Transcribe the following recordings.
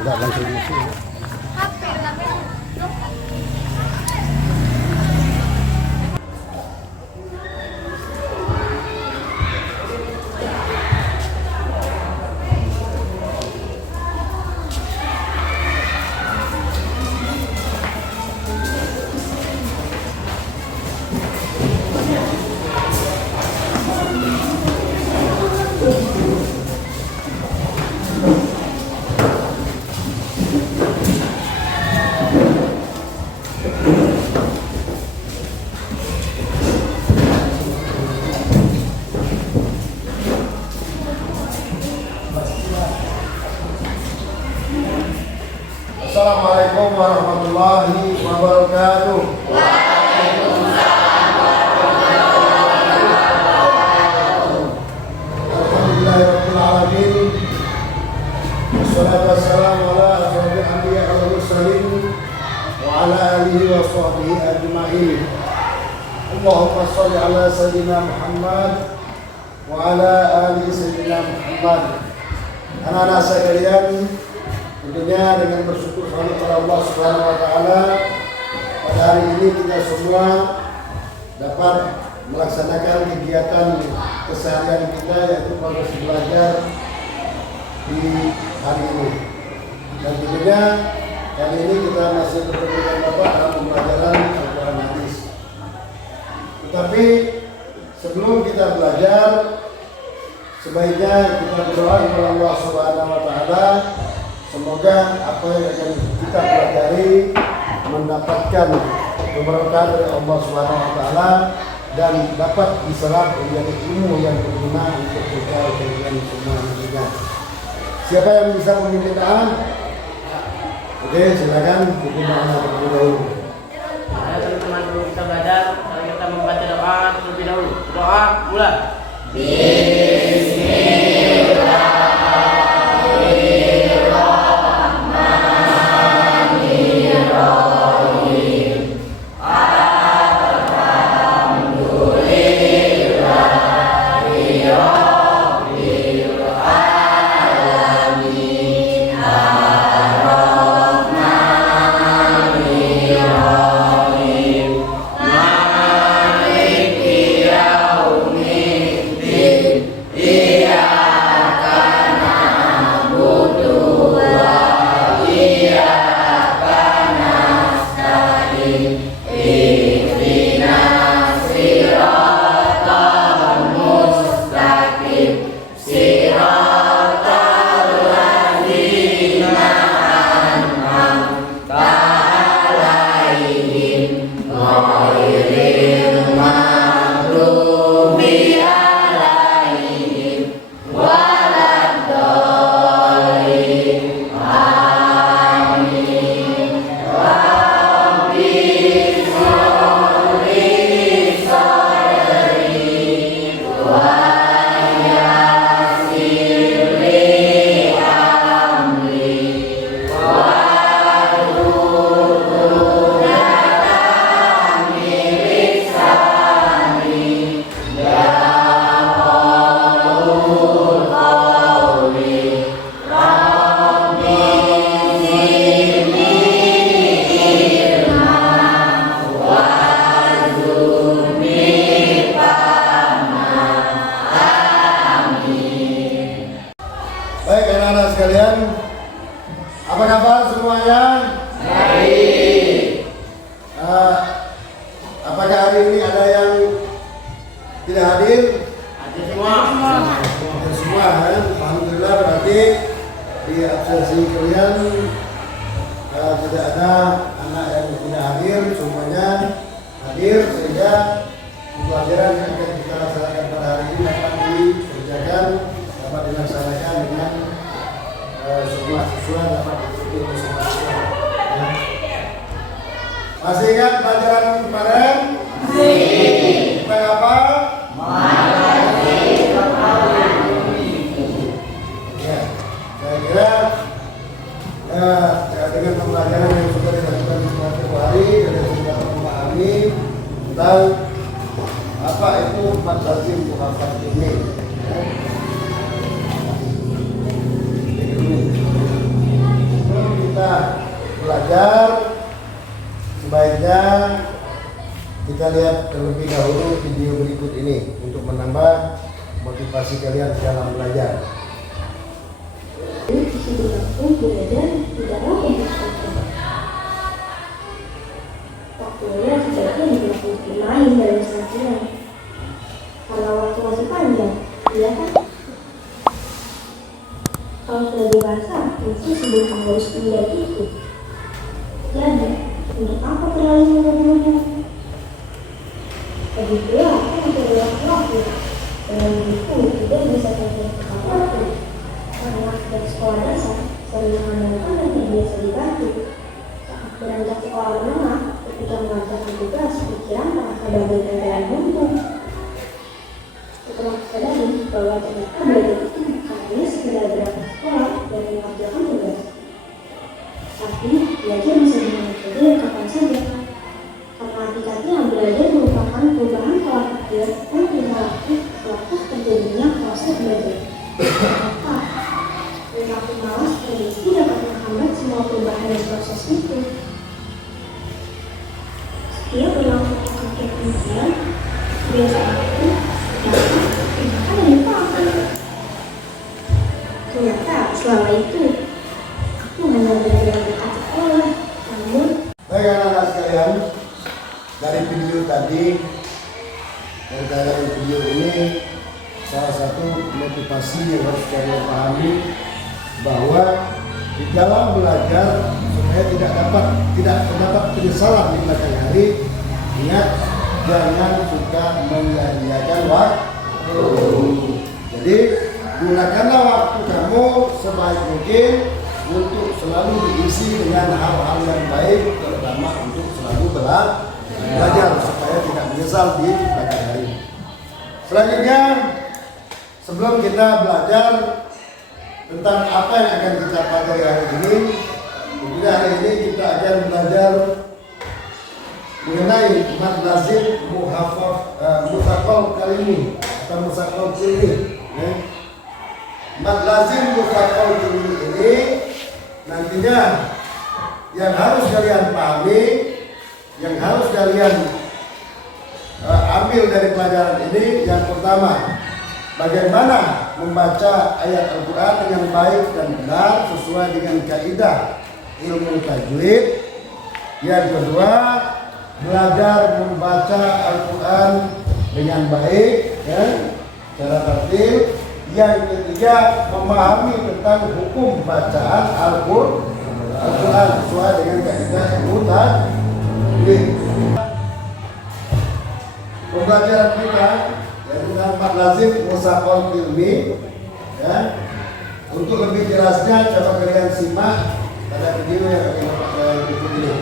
Enggak langsung isi. Assalamualaikum warahmatullahi wabarakatuh. Waalaikumsalam warahmatullahi wabarakatuh. Alhamdulillahirabbil alamin. Wassalatu wassalamu ala asyrofil anbiya'i wal mursalin wa ala alihi wa sahbihi ajma'in. Allahumma shalli ala sayyidina Muhammad wa ala ali sayyidina Muhammad. Anak-anak sekalian, tentunya dengan bersyukur kepada Allah Subhanahu wa taala pada hari ini kita semua dapat melaksanakan kegiatan keseharian kita, yaitu proses belajar di hari ini. Dan tentunya kali ini kita masih bertemu dengan Bapak dalam pembelajaran Al-Quran Hadis. Tetapi sebelum kita belajar, sebaiknya kita berdoa kepada Allah Subhanahu wa taala. Semoga apa yang akan kita pelajari mendapatkan keberkahan dari Allah Subhanahu wa taala dan dapat diserap menjadi ilmu yang berguna untuk kita dan semua manusia. Siapa yang bisa memimpin doa? Oke, silakan bikin doa terlebih dahulu. Ayo teman-teman, dulu kita belajar, lalu kita membaca doa terlebih dahulu. Doa mulai. Baik anak-anak sekalian, apa kabar semuanya? Baik. Apakah hari ini ada yang tidak hadir? Hadir semua. Hadir semua, ya? Alhamdulillah, berarti di absensi kalian tidak ada anak yang tidak hadir, semuanya hadir, sehingga pembelajaran yang akan kita laksanakan pada hari ini dapat dikerjakan, dapat dilaksanakan dengan semua siswa, dapat diikuti oleh semua siswa. Ya. Masih ingat pelajaran kemarin? Tentang apa? Ya, saya kira dengan pembelajaran yang sudah dilakukan selama 3 hari, dan sudah memahami tentang apa itu 4 lazim muhafaz ini. belajar, sebaiknya kita lihat terlebih dahulu video berikut ini untuk menambah motivasi kalian dalam belajar. Isi waktu belajar tidaklah untuk waktunya sebaiknya digunakan bermain dan senang-senang karena waktu masih panjang, iya kan? Kalau sudah dewasa, mungkin sebelum harus pindah itu. Jadi, untuk apa terlalu menunggu? Lagi pula, aku masih ada waktu. Dengan begitu, tidak bisa saja tepat waktu. Karena sejak sekolah dasar, sering mengandalkan dan tidak biasa dibantu. Saat beranjak sekolah menengah, ketika mengerjakan tugas, pikiran terasa bagaikan jalan buntu. Setelah sadari bahwa ternyata belajar itu bukan hanya sekedar berangkat sekolah dan mengerjakan tugas, tapi belajar bisa dengan metode yang kapan saja. Karena hakikatnya belajar merupakan perubahan pola pikir dan perilaku selepas terjadinya proses belajar. Maka perilaku malas prediksi dapat menghambat semua perubahan dan proses itu. Setiap berlaku kakek kemudian kebiasaan itu dapat tindakan yang dipakai. Ternyata selama itu aku hanya belajar dekat sekolah, namun Baik anak-anak sekalian, dari video tadi, dari video ini, salah satu motivasi yang harus kalian pahami bahwa di dalam belajar supaya tidak terdapat penyesalan di belakang hari, ingat jangan suka menyia-nyiakan waktu. Jadi gunakanlah waktu kamu sebaik mungkin untuk selalu diisi dengan hal-hal yang baik, terutama untuk selalu belajar supaya tidak menyesal di belakang hari. Selanjutnya, sebelum kita belajar tentang apa yang akan kita pelajari hari ini, tentunya hari ini kita akan belajar mengenai mad lazim mutsaqal kalimi atau mutsaqal kulli. Mad lazim mutsaqal kulli ini nantinya yang harus kalian pahami, yang harus kalian ambil dari pelajaran ini, yang pertama, bagaimana membaca ayat Al-Quran dengan baik dan benar sesuai dengan kaidah ilmu tajwid. Yang kedua, belajar membaca Al-Quran dengan baik, ya, secara tertib. Yang ketiga, memahami tentang hukum bacaan Al-Quran sesuai dengan kaidah ilmu tajwid. Pembelajaran kita tentang mad lazim mutsaqal ilmi, ya. Untuk lebih jelasnya coba kalian simak pada video yang akan dapat berikut ini.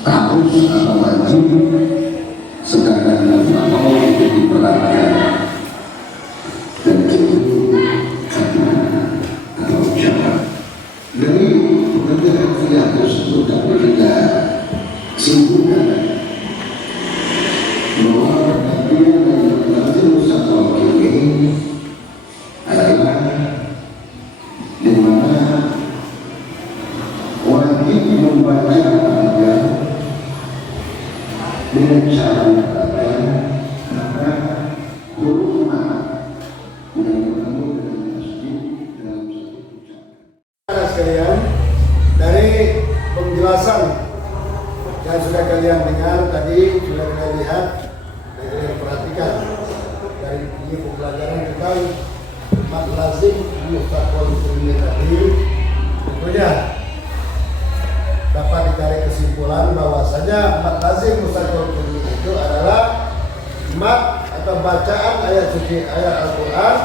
harus atau wajib, sedangkan mau itu diperhatikan dan itu atau syarat dari pekerjaan dia tersebut dapat kita simpulkan bahwa perhatian yang lazim satu ini adalah di mana wajib membaca Al-Quran dengan cara maka huruf ma yang bertemu dengan masjid dalam satu ucapan. Sekalian, dari penjelasan yang sudah kalian dengar tadi, sudah kalian lihat, dan kalian perhatikan dari ini pembelajaran tentang mat lazim mustaqbal ini tadi, tentunya dapat ditarik kesimpulan bahwasanya mat lazim mustaqbal ini itu adalah mat atau bacaan ayat suci ayat Al-Quran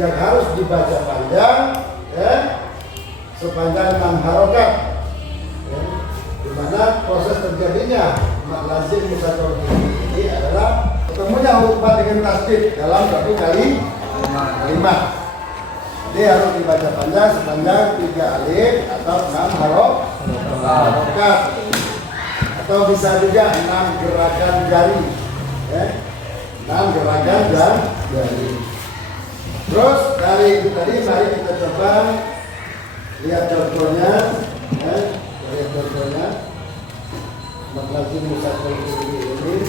yang harus dibaca panjang, ya, sepanjang 6 harokat, ya, di mana proses terjadinya mat lazim mustaqbal ini adalah ketemunya huruf mat dengan tasdid dalam satu kalimat. Jadi harus dibaca panjang sepanjang 3 alif atau 6 harokat, atau bisa juga 6 gerakan jari, ya, 6 gerakan jari. Terus dari itu tadi mari kita coba lihat contohnya, ya, lihat contohnya mat lazim mustaqbal ini.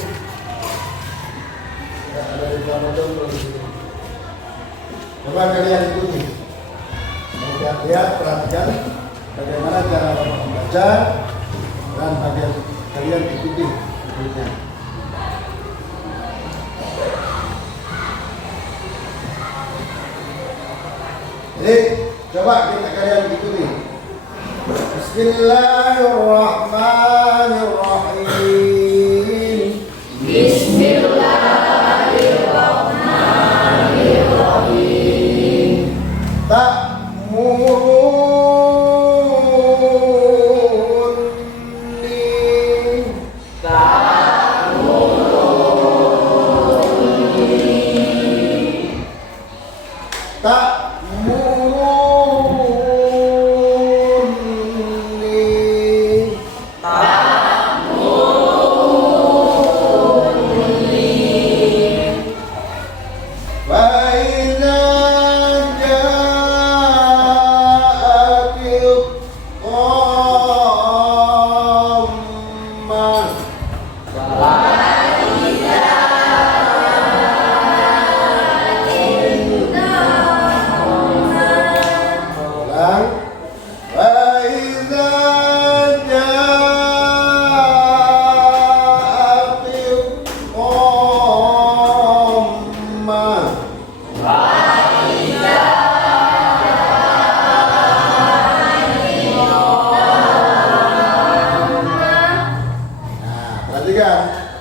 Ya, ada di dalam contoh di sini. Coba kalian ikuti, lihat, perhatikan bagaimana cara membaca dan bagian kalian ikuti. Jadi coba kalian ikuti. Bismillahirrahmanirrahim.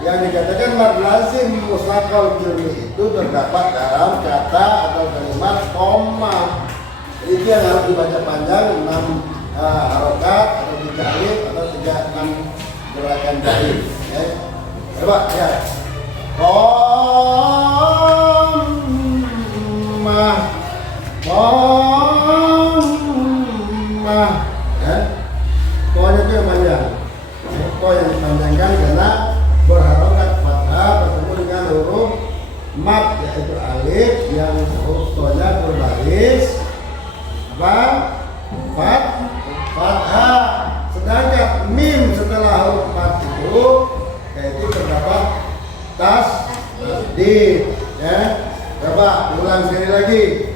Yang dikatakan mat lazim mustaqbal itu terdapat dalam kata atau kalimat koma. Itu yang harus dibaca panjang 6 harokat atau 3 alif atau 6 gerakan jari. Ya. Coba ya. Koma. Ya. Konya itu yang panjang. Ko yang dipanjangkan karena berharokat fathah bertemu dengan huruf mat, yaitu alif yang huruf tonya berbaris fathah, sedangkan mim setelah huruf mat itu yaitu terdapat tasdid, ya. Coba ulang sekali lagi.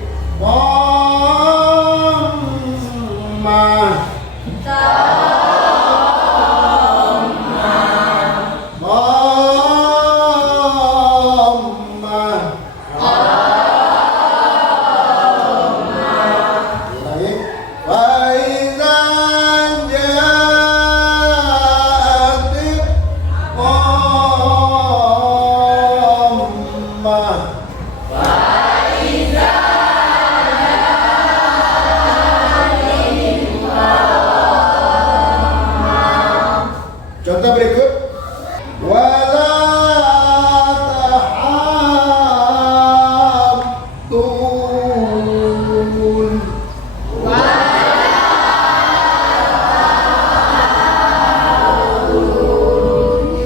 ikut. Wala tahaddun.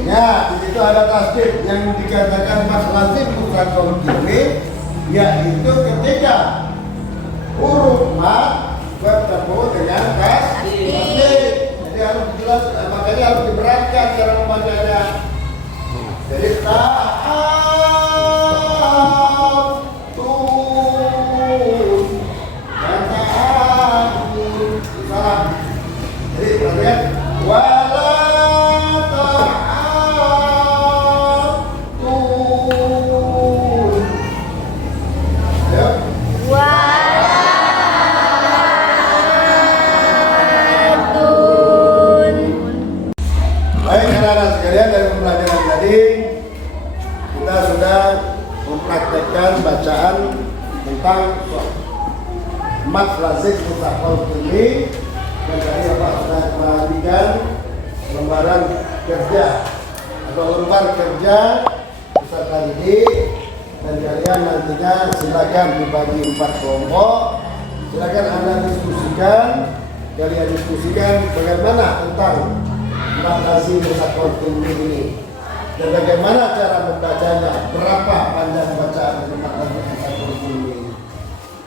Ya, di situ ada tasdid yang dikatakan mas lazim mutlaqul kiri, yaitu ketika huruf mat bertemu dengan tasdid. Jadi harus dijelaskan, makanya harus diberatkan cara membacanya. Jadi tahaddun dan tahaddun salah. Jadi perhatikan wala tahaddun. Ayo. Baik anak-anak sekalian, dari pembelajaran tadi kita sudah mempraktekkan bacaan tentang mat lazim mutlaqul kiri, dan tadi Bapak sudah perhatikan lembaran kerja atau lembar kerja peserta didik, dan kalian nantinya silakan dibagi 4 kelompok. Silakan Anda diskusikan bagaimana tentang mat lazim mutlaqul kiri ini dan bagaimana cara membacanya, berapa panjang bacaan dari mat lazim mutlaqul kiri ini,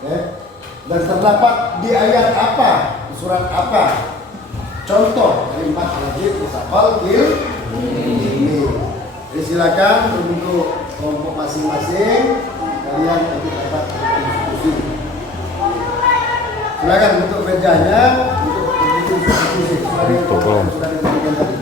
ya? Dan terdapat di ayat apa, di surat apa contoh dari mat lazim mutlaqul kiri ini. Jadi silakan untuk kelompok masing-masing kalian ikut dapat diskusi. Silakan untuk mejanya untuk diskusi sudah diberikan tadi.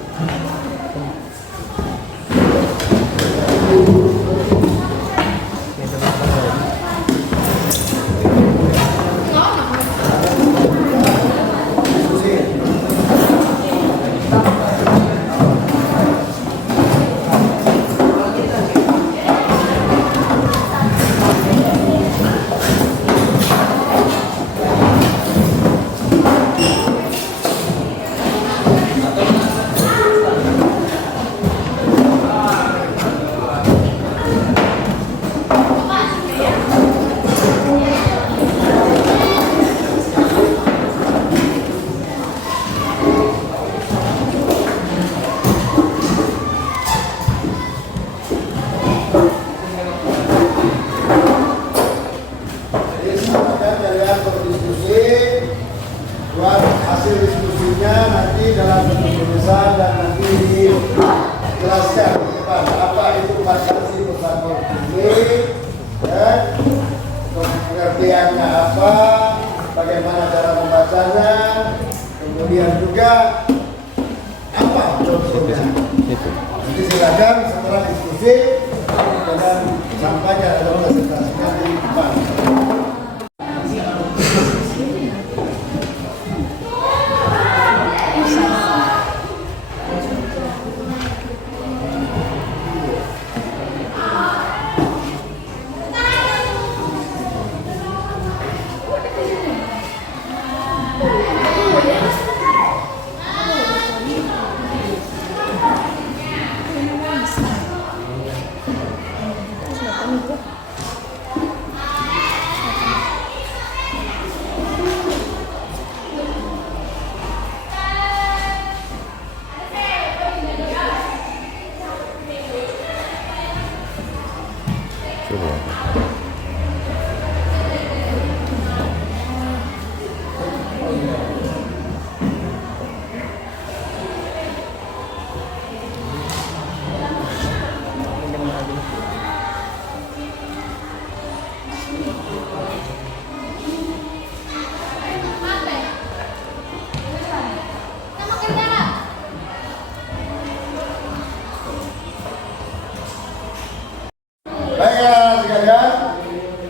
Buat hasil diskusinya nanti dalam bentuk tulisan dan nanti dijelaskan di depan apa itu mat lazim mutlaqul kiri, ya, pengertiannya apa, bagaimana cara membacanya, kemudian juga apa contohnya. Nanti silakan setelah diskusi dan sampaikan atau presentasinya di depan.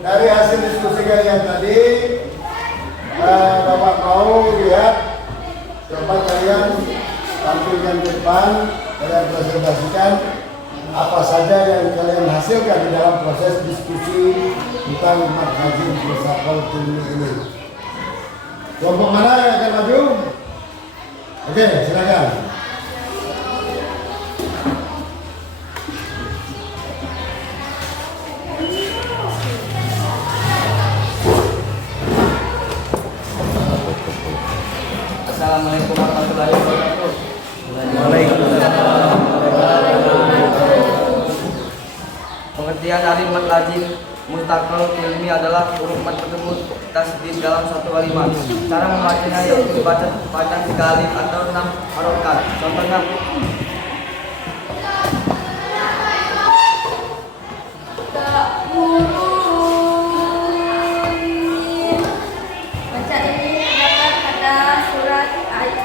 Dari hasil diskusi kalian tadi, Bapak mau lihat coba kalian tampilkan ke depan, kalian presentasikan apa saja yang kalian hasilkan di dalam proses diskusi tentang mat lazim mutlaqul kiri ini. Kelompok mana yang akan maju? Oke, silakan. lazim mustaqal ilmi adalah huruf mat tersebut tasdid dalam satu kalimat. Cara membacanya yaitu dibaca panjang 3 alif atau 6 harokat. Contohnya baca ini terdapat pada surat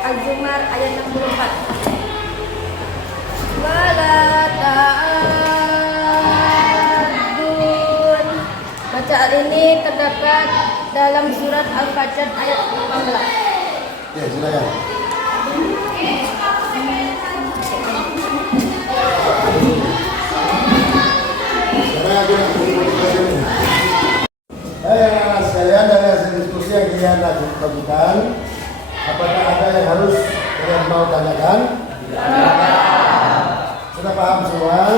Az-Zumar ayat 64. Wala ta'adun. Bacaan ini terdapat dalam surat Al-Fajr ayat 18. Ya, silakan. Anak sekalian, dari hasil diskusi yang kalian lakukan, apakah ada yang harus kalian mau tanyakan? Sudah paham semua?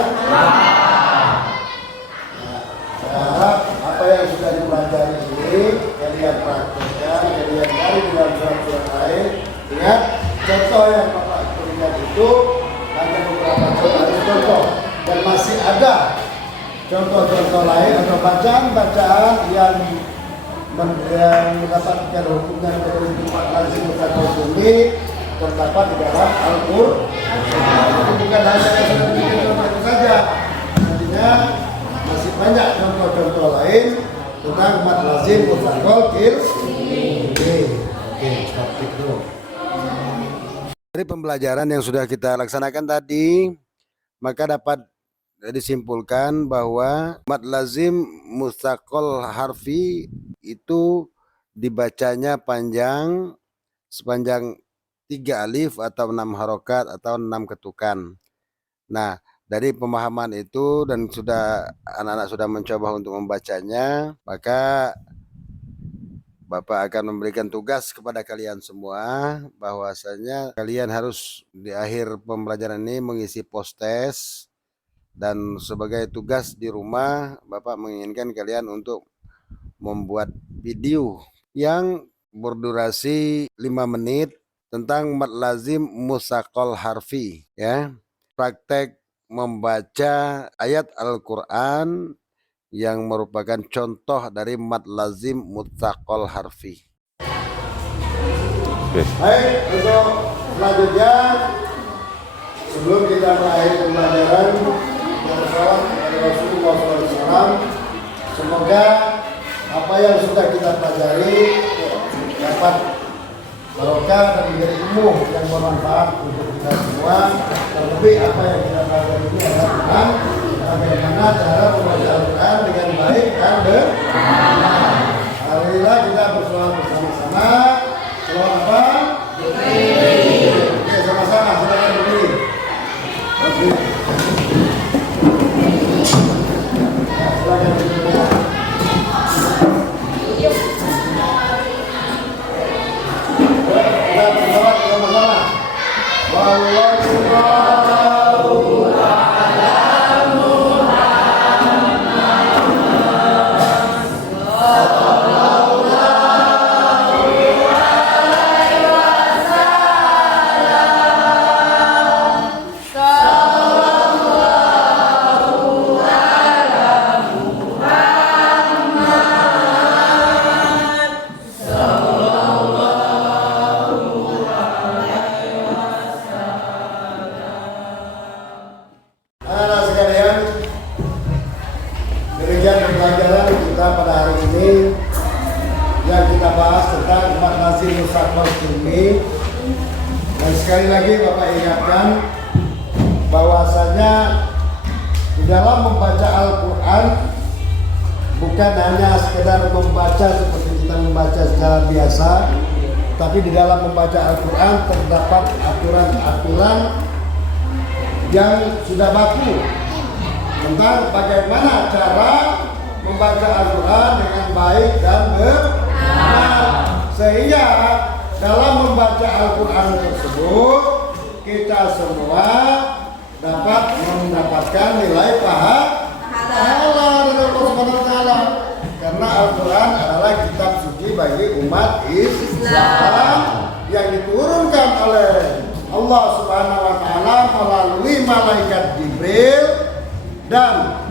Saya harap apa yang sudah dipelajari ini kalian praktekkan, kalian cari di dalam surat-surat lain. Ingat, contoh yang Bapak berikan itu hanya beberapa contoh dan masih ada contoh-contoh lain atau bacaan-bacaan yang mendapatkan hukum yang berhubungan lazim mustaqal ini terdapat di dalam Al-Qur'an. Bukan hanya yang sudah bikin contoh itu saja, nantinya masih banyak contoh-contoh lain tentang mat lazim mustaqal Oke, seperti itu. Dari pembelajaran yang sudah kita laksanakan tadi, maka dapat disimpulkan bahwa mat lazim mustaqal harfi itu dibacanya panjang sepanjang 3 alif atau 6 harokat atau 6 ketukan. Nah, dari pemahaman itu dan anak-anak sudah mencoba untuk membacanya, maka Bapak akan memberikan tugas kepada kalian semua bahwasanya kalian harus di akhir pembelajaran ini mengisi post-test. Dan sebagai tugas di rumah, Bapak menginginkan kalian untuk membuat video yang berdurasi 5 menit tentang mat lazim mustaqal harfi, ya. Praktek membaca ayat Al-Qur'an yang merupakan contoh dari mat lazim mustaqal harfi. Baik, untuk selanjutnya sebelum kita mengakhiri pembelajaran, bersalawat kepada Rasulullah SAW. Semoga apa yang sudah kita pelajari dapat barokah dan menjadi ilmu yang bermanfaat untuk kita semua. Terlebih apa yang kita pelajari ini adalah tentang bagaimana cara membaca Al-Quran dengan baik dan benar. Alhamdulillah kita berselawat bersama-sama. Selawat apa? Oke, sama-sama silakan berdiri. Pembelajaran kita pada hari ini yang kita bahas tentang mat lazim mustaqal ini, dan sekali lagi Bapak ingatkan bahwasanya di dalam membaca Al-Quran bukan hanya sekedar membaca seperti kita membaca secara biasa, tapi di dalam membaca Al-Quran terdapat aturan-aturan yang sudah baku tentang bagaimana cara membaca Al-Quran dengan baik dan benar, sehingga dalam membaca Al-Quran tersebut kita semua dapat mendapatkan nilai pahala dari Allah Subhanahu wa taala, karena Al-Quran adalah kitab suci bagi umat Islam yang diturunkan oleh Allah Subhanahu wa taala melalui malaikat Jibril dan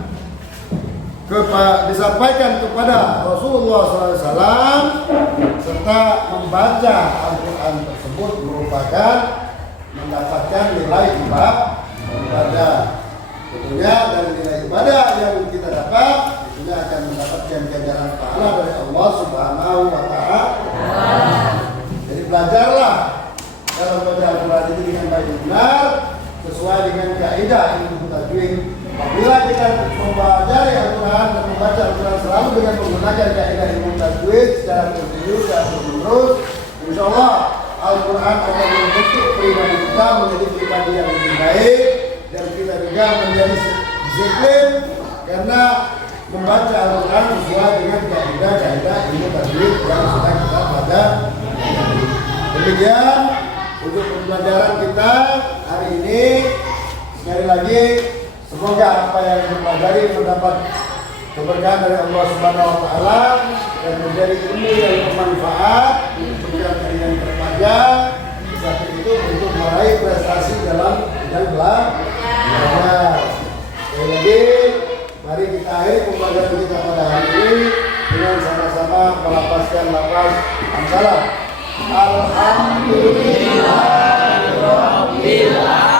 disampaikan kepada Rasulullah SAW serta membaca Al-Quran tersebut merupakan mendapatkan nilai ibadah. Tentunya dari nilai ibadah yang kita dapat, tentunya akan mendapatkan ganjaran pahala dari Allah Subhanahu wa Ta'ala. Jadi belajarlah dalam baca Al-Quran ini dengan baik dan benar sesuai dengan kaidah ilmu tajwid. Apabila kita mempelajari Al-Quran dan membaca Al-Quran selalu dengan menggunakan kaidah ilmu tajwid secara kontinu dan terus, insya Allah Al-Quran akan membentuk pribadi kita menjadi pribadi yang lebih baik, dan kita juga menjadi disiplin karena membaca Al-Quran sesuai dengan kaidah-kaidah ilmu tajwid yang sudah kita pelajari. Demikian untuk pembelajaran kita hari ini. Sekali lagi, semoga apa yang dipelajari mendapat keberkahan dari Allah Subhanahu wa Ta'ala dan menjadi ilmu yang bermanfaat untuk yang terpanjang. Satu itu untuk meraih prestasi dalam bidang belajar. Sekali lagi, mari kita akhiri pembelajaran kita pada hari ini dengan sama-sama melapaskan lafaz hamdalah. Alhamdulillahirabbil alamin.